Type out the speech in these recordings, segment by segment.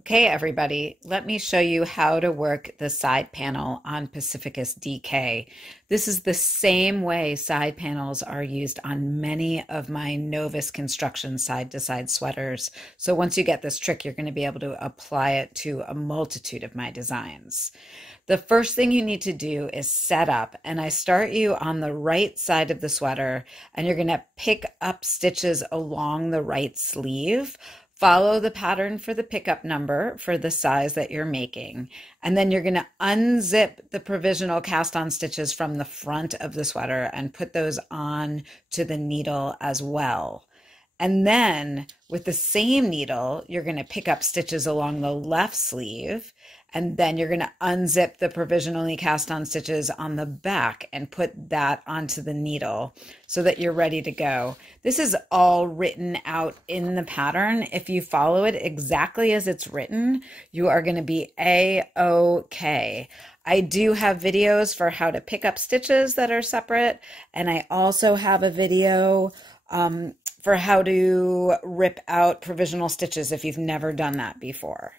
Okay, everybody, let me show you how to work the side panel on Pacificus DK. This is the same way side panels are used on many of my Novus construction side-to-side sweaters. So once you get this trick, you're going to be able to apply it to a multitude of my designs. The first thing you need to do is set up, and I start you on the right side of the sweater, and you're going to pick up stitches along the right sleeve. Follow the pattern for the pickup number for the size that you're making. And then you're going to unzip the provisional cast on stitches from the front of the sweater and put those on to the needle as well. And then with the same needle, you're going to pick up stitches along the left sleeve, and then you're going to unzip the provisionally cast on stitches on the back and put that onto the needle so that you're ready to go. This is all written out in the pattern. If you follow it exactly as it's written, you are going to be A-OK. I do have videos for how to pick up stitches that are separate, and I also have a video for how to rip out provisional stitches if you've never done that before.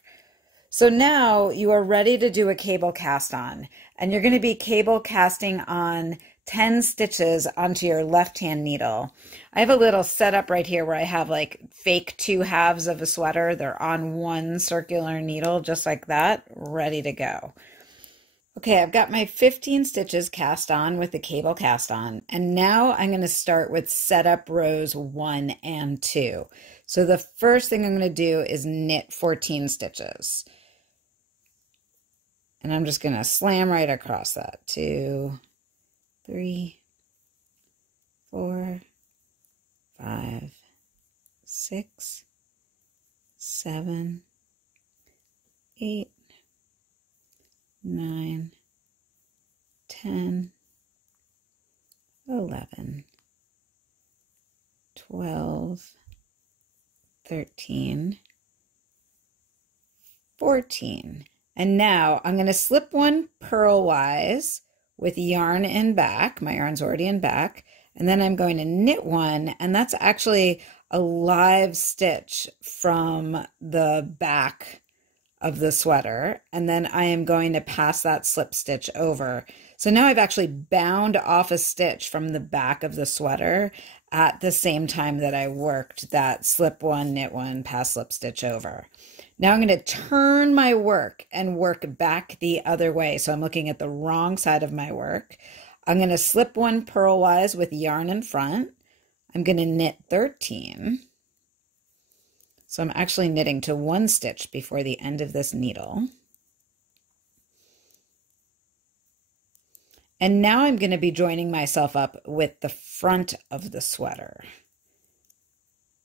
So now you are ready to do a cable cast on, and you're going to be cable casting on 10 stitches onto your left hand needle. I have a little setup right here where I have like fake 2/2 of a sweater. They're on one circular needle just like that, ready to go. Okay, I've got my 15 stitches cast on with the cable cast on, and now I'm going to start with setup rows 1 and 2. So the first thing I'm going to do is knit 14 stitches. And I'm just going to slam right across that. 2, 3, 4, 5, 6, 7, 8, 9, 10, 11, 12, 13, 14. And now I'm going to slip one purlwise with yarn in back. My yarn's already in back. And then I'm going to knit one, and that's actually a live stitch from the back of the sweater, and then I am going to pass that slip stitch over. So now I've actually bound off a stitch from the back of the sweater at the same time that I worked that slip one, knit one, pass slip stitch over. Now I'm going to turn my work and work back the other way. So I'm looking at the wrong side of my work. I'm going to slip one purlwise with yarn in front. I'm going to knit 13. So I'm actually knitting to one stitch before the end of this needle. And now I'm going to be joining myself up with the front of the sweater.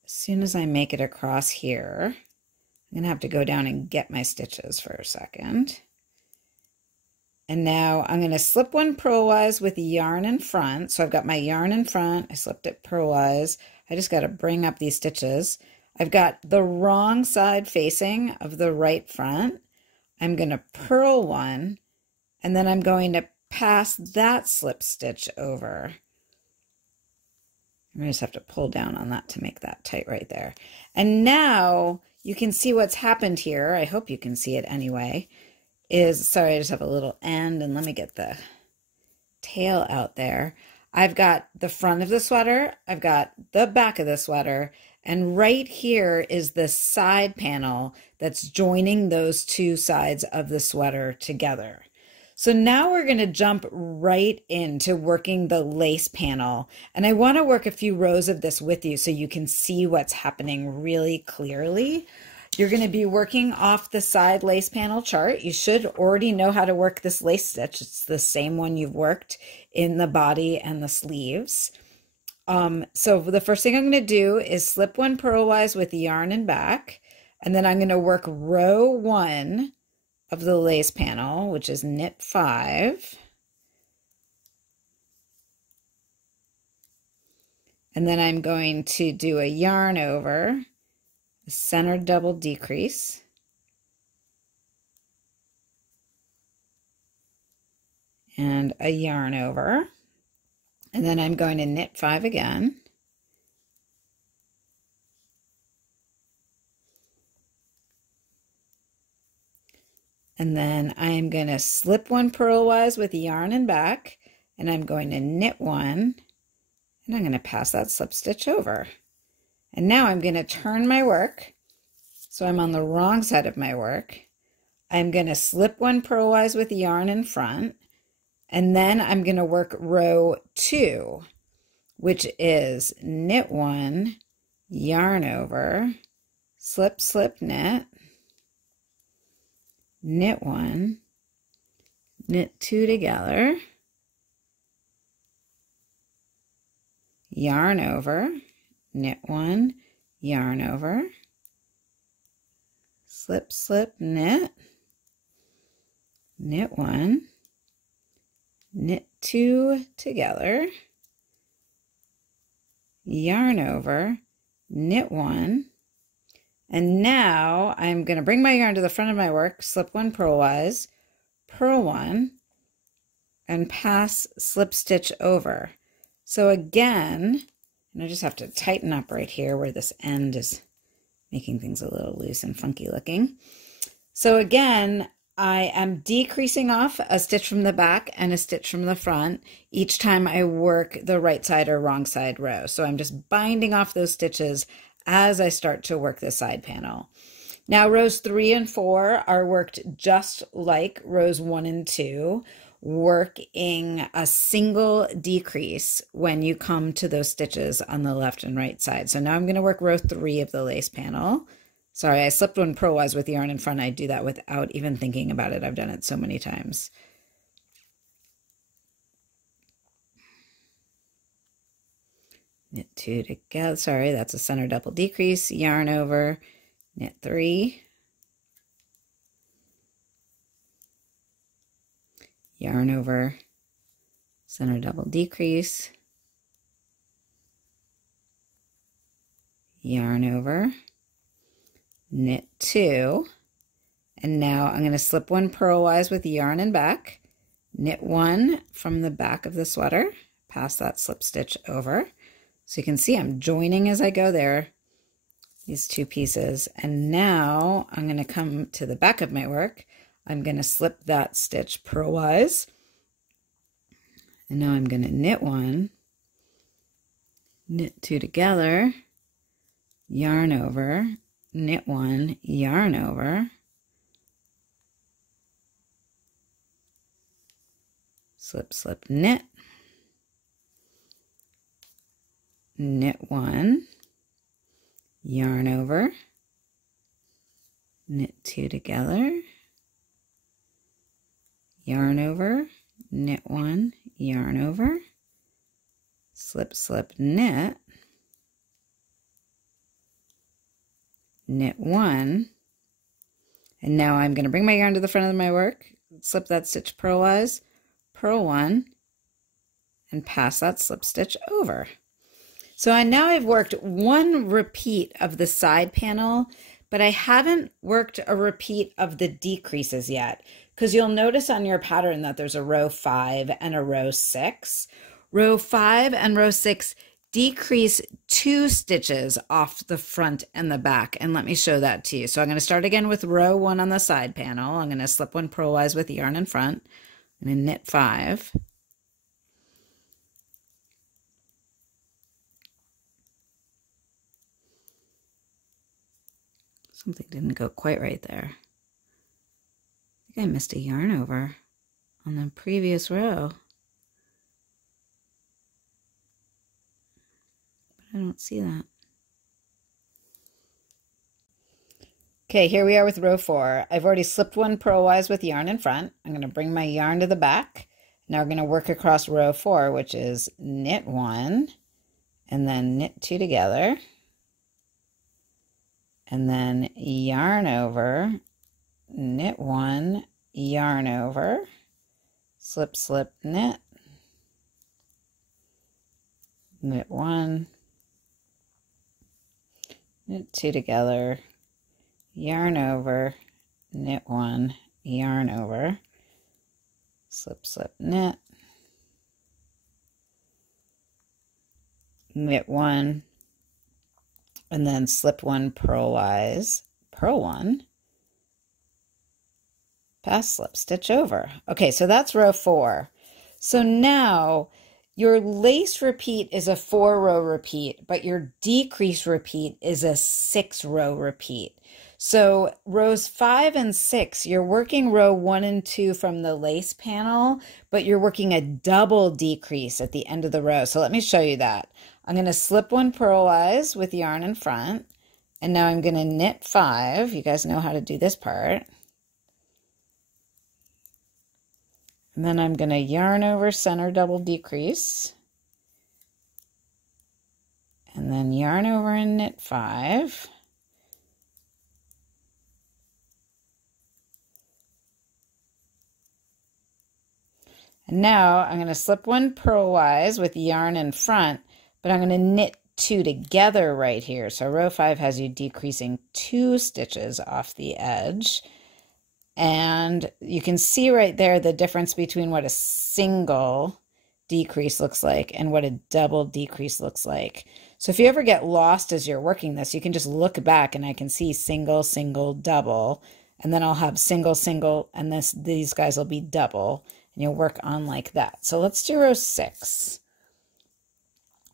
As soon as I make it across here, I'm going to have to go down and get my stitches for a second. And now I'm going to slip one purlwise with yarn in front. So I've got my yarn in front. I slipped it purlwise. I just got to bring up these stitches. I've got the wrong side facing of the right front. I'm going to purl one, and then I'm going to pass that slip stitch over. I just have to pull down on that to make that tight right there. And now you can see what's happened here. I hope you can see it anyway. Sorry, I just have a little end, and let me get the tail out there. I've got the front of the sweater, I've got the back of the sweater, and right here is the side panel that's joining those two sides of the sweater together. So now we're going to jump right into working the lace panel. And I want to work a few rows of this with you so you can see what's happening really clearly. You're going to be working off the side lace panel chart. You should already know how to work this lace stitch. It's the same one you've worked in the body and the sleeves. So the first thing I'm going to do is slip one purlwise with the yarn in back, and then I'm going to work row 1 of the lace panel, which is knit 5. And then I'm going to do a yarn over, a center double decrease, and a yarn over. And then I'm going to knit 5 again. And then I'm going to slip one purlwise with yarn and back, and I'm going to knit one, and I'm going to pass that slip stitch over. And now I'm going to turn my work, so I'm on the wrong side of my work. I'm going to slip one purlwise with yarn in front, and then I'm going to work row 2, which is knit one, yarn over, slip, slip, knit, knit one, knit 2 together, yarn over, knit one, yarn over, slip, slip, knit, knit one, knit 2 together, yarn over, knit one, and now I'm going to bring my yarn to the front of my work, slip one purlwise, purl one, and pass slip stitch over. So again, and I just have to tighten up right here where this end is making things a little loose and funky looking. So again, I am decreasing off a stitch from the back and a stitch from the front each time I work the right side or wrong side row. So I'm just binding off those stitches as I start to work the side panel. Now rows 3 and 4 are worked just like rows 1 and 2, working a single decrease when you come to those stitches on the left and right side. So now I'm going to work row 3 of the lace panel. Sorry, I slipped one purlwise with yarn in front. I do that without even thinking about it. I've done it so many times. Knit 2 together. Sorry, that's a center double decrease. Yarn over, knit 3. Yarn over, center double decrease, yarn over, knit 2, and now I'm going to slip one purlwise with yarn and back, knit one from the back of the sweater, pass that slip stitch over. So you can see I'm joining as I go there, these two pieces, and now I'm going to come to the back of my work. I'm going to slip that stitch purlwise, and now I'm going to knit one, knit 2 together, yarn over, knit one, yarn over, slip, slip, knit, knit one, yarn over, knit 2 together, yarn over, knit one, yarn over, slip, slip, knit, knit one, and now I'm going to bring my yarn to the front of my work, slip that stitch purlwise, purl one, and pass that slip stitch over. So now I've worked one repeat of the side panel, but I haven't worked a repeat of the decreases yet, because you'll notice on your pattern that there's a row 5 and a row 6. Row 5 and row 6 decrease 2 stitches off the front and the back, and let me show that to you. So I'm going to start again with row 1 on the side panel. I'm going to slip one purlwise with yarn in front. I'm going to knit 5. Something didn't go quite right there. I think I missed a yarn over on the previous row. But I don't see that. Okay, here we are with row 4. I've already slipped one purlwise with yarn in front. I'm going to bring my yarn to the back. Now we're going to work across row 4, which is knit 1, and then knit 2 together, and then yarn over, knit 1, yarn over, slip, slip, knit, knit 1, knit 2 together, yarn over, knit 1, yarn over, slip, slip, knit, knit 1, and then slip one purlwise, purl one, pass, slip, stitch over. Okay, so that's row 4. So now your lace repeat is a 4-row repeat, but your decrease repeat is a 6-row repeat. So rows 5 and 6, you're working row 1 and 2 from the lace panel, but you're working a double decrease at the end of the row. So let me show you that. I'm going to slip 1 purlwise with yarn in front, and now I'm going to knit 5. You guys know how to do this part. And then I'm going to yarn over, center double decrease, and then yarn over and knit 5. And now I'm going to slip 1 purlwise with yarn in front, but I'm going to knit 2 together right here. So row 5 has you decreasing 2 stitches off the edge. And you can see right there the difference between what a single decrease looks like and what a double decrease looks like. So if you ever get lost as you're working this, you can just look back and I can see single, single, double, and then I'll have single, single, and these guys will be double, and you'll work on like that. So let's do row 6.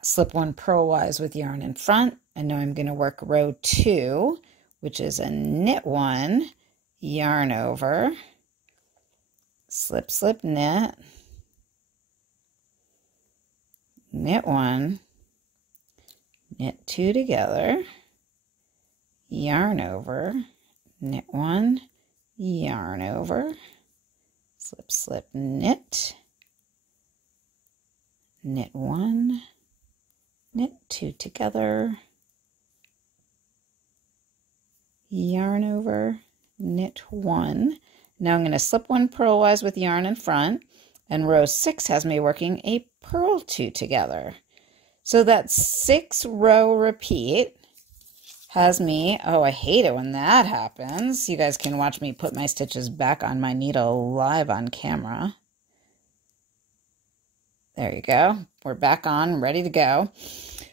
Slip 1 purlwise with yarn in front, and now I'm going to work row 2, which is a knit 1, yarn over, slip, slip, knit, knit 1, knit 2 together, yarn over, knit 1, yarn over, slip, slip, knit, knit 1, knit 2 together, yarn over, knit 1. Now I'm going to slip 1 purlwise with yarn in front, and row 6 has me working a purl 2 together. So that 6-row repeat has me, oh, I hate it when that happens. You guys can watch me put my stitches back on my needle live on camera. There you go. We're back on, ready to go.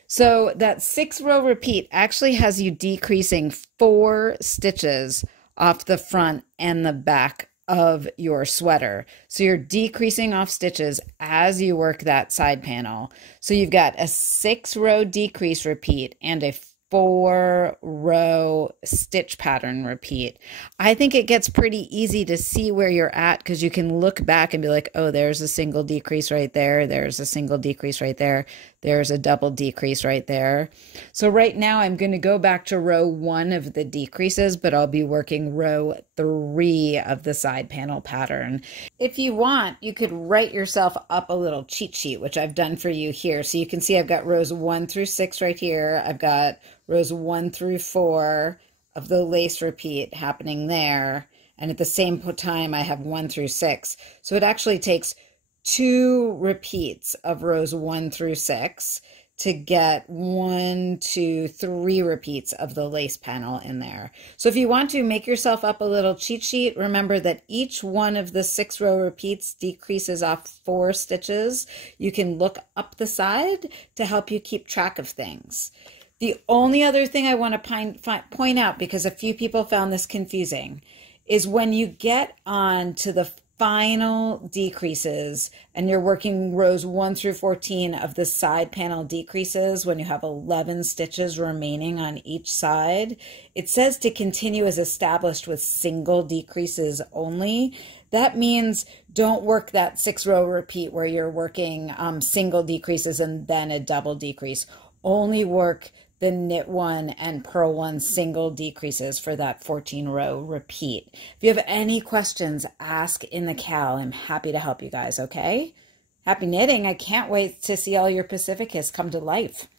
So that 6-row repeat actually has you decreasing 4 stitches off the front and the back of your sweater. So you're decreasing off stitches as you work that side panel. So you've got a 6-row decrease repeat and a 4-row stitch pattern repeat. I think it gets pretty easy to see where you're at because you can look back and be like, oh, there's a single decrease right there. There's a single decrease right there. There's a double decrease right there. So right now I'm going to go back to row 1 of the decreases, but I'll be working row 3 of the side panel pattern. If you want, you could write yourself up a little cheat sheet, which I've done for you here. So you can see I've got rows 1 through 6 right here. I've got rows 1 through 4 of the lace repeat happening there. And at the same time, I have 1 through 6. So it actually takes 2 repeats of rows 1 through 6 to get 1, 2, 3 repeats of the lace panel in there. So if you want to make yourself up a little cheat sheet, remember that each one of the 6-row repeats decreases off 4 stitches. You can look up the side to help you keep track of things. The only other thing I want to point out, because a few people found this confusing, is when you get on to the final decreases and you're working rows 1 through 14 of the side panel decreases, when you have 11 stitches remaining on each side, it says to continue as established with single decreases only. That means don't work that 6-row repeat where you're working single decreases and then a double decrease. Only work the knit 1 and purl 1 single decreases for that 14-row repeat. If you have any questions, ask in the KAL. I'm happy to help you guys, okay? Happy knitting. I can't wait to see all your Pacificus come to life.